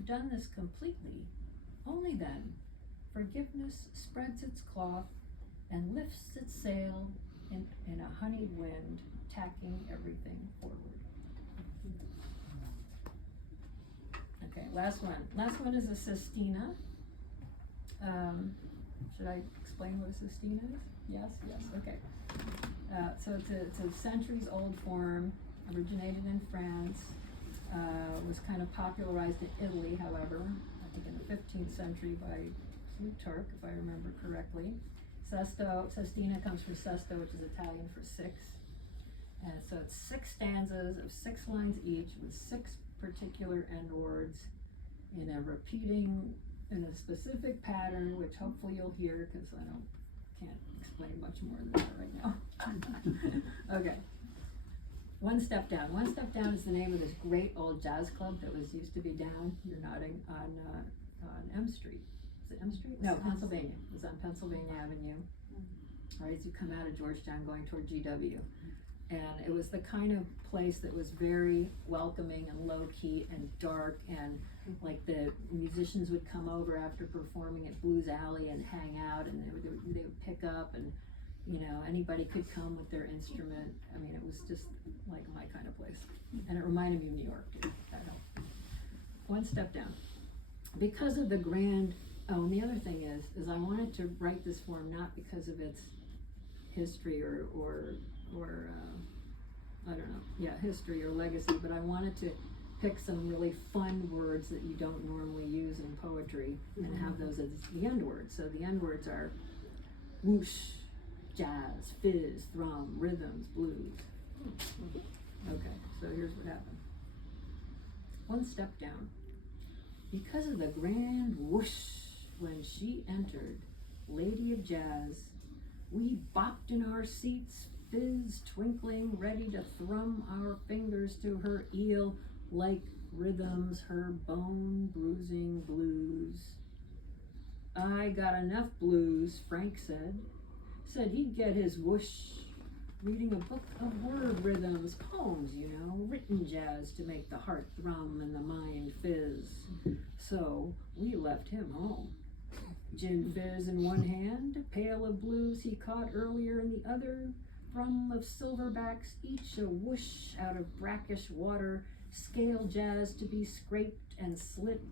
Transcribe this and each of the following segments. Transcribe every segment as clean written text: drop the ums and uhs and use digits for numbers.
you've done this completely, only then forgiveness spreads its cloth and lifts its sail in a honeyed wind, tacking everything forward. Okay, last one. Last one is a sestina. Should I explain what a sestina is? Yes, okay. So it's a centuries old form, originated in France, was kind of popularized in Italy, however, I think in the 15th century by Plutarch, if I remember correctly. Sestina comes from sesto, which is Italian for six. And so it's 6 stanzas of 6 lines each with 6 particular end words in a repeating, in a specific pattern, which hopefully you'll hear because can't explain much more than that right now. Okay. One Step Down. One Step Down is the name of this great old jazz club that used to be down, you're nodding, on M Street. Is it M Street? No, Pennsylvania. It was on Pennsylvania Avenue, right as you come out of Georgetown going toward GW. And it was the kind of place that was very welcoming and low-key and dark, and like the musicians would come over after performing at Blues Alley and hang out, and they would pick up, and anybody could come with their instrument. I mean, it was just like my kind of place, and it reminded me of New York too. That helped. One Step Down. Because of the grand, and the other thing is I wanted to write this form not because of its history or I don't know, history or legacy, but I wanted to pick some really fun words that you don't normally use in poetry and have those as the end words. So the end words are whoosh, jazz, fizz, thrum, rhythms, blues. Okay, so here's what happened. One step down. Because of the grand whoosh when she entered, Lady of Jazz, we bopped in our seats, fizz twinkling, ready to thrum our fingers to her eel-like rhythms, her bone-bruising blues. I got enough blues, Frank said he'd get his whoosh, reading a book of word rhythms, poems, written jazz to make the heart thrum and the mind fizz. So we left him home. Gin fizz in one hand, a pail of blues he caught earlier in the other, thrum of silverbacks, each a whoosh out of brackish water, scale jazz to be scraped and slit,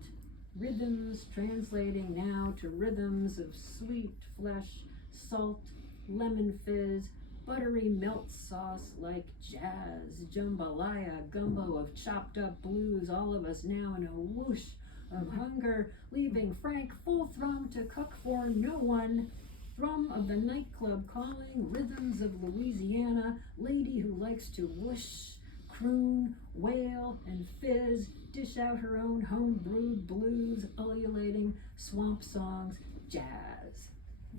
rhythms translating now to rhythms of sweet flesh, salt, lemon fizz, buttery melt sauce like jazz, jambalaya, gumbo of chopped up blues, all of us now in a whoosh of hunger, leaving Frank full thrum to cook for no one. Thrum of the nightclub calling, rhythms of Louisiana, lady who likes to whoosh, croon, wail, and fizz, dish out her own home-brewed blues, ululating swamp songs, jazz.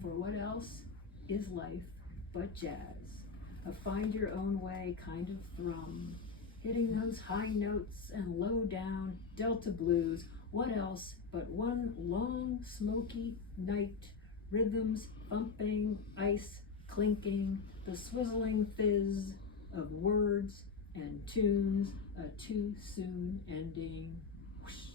For what else is life but jazz? A find-your-own-way kind of thrum, hitting those high notes and low-down Delta blues. What else but one long, smoky night, rhythms bumping, ice clinking, the swizzling fizz of words and tunes, a too soon ending whoosh.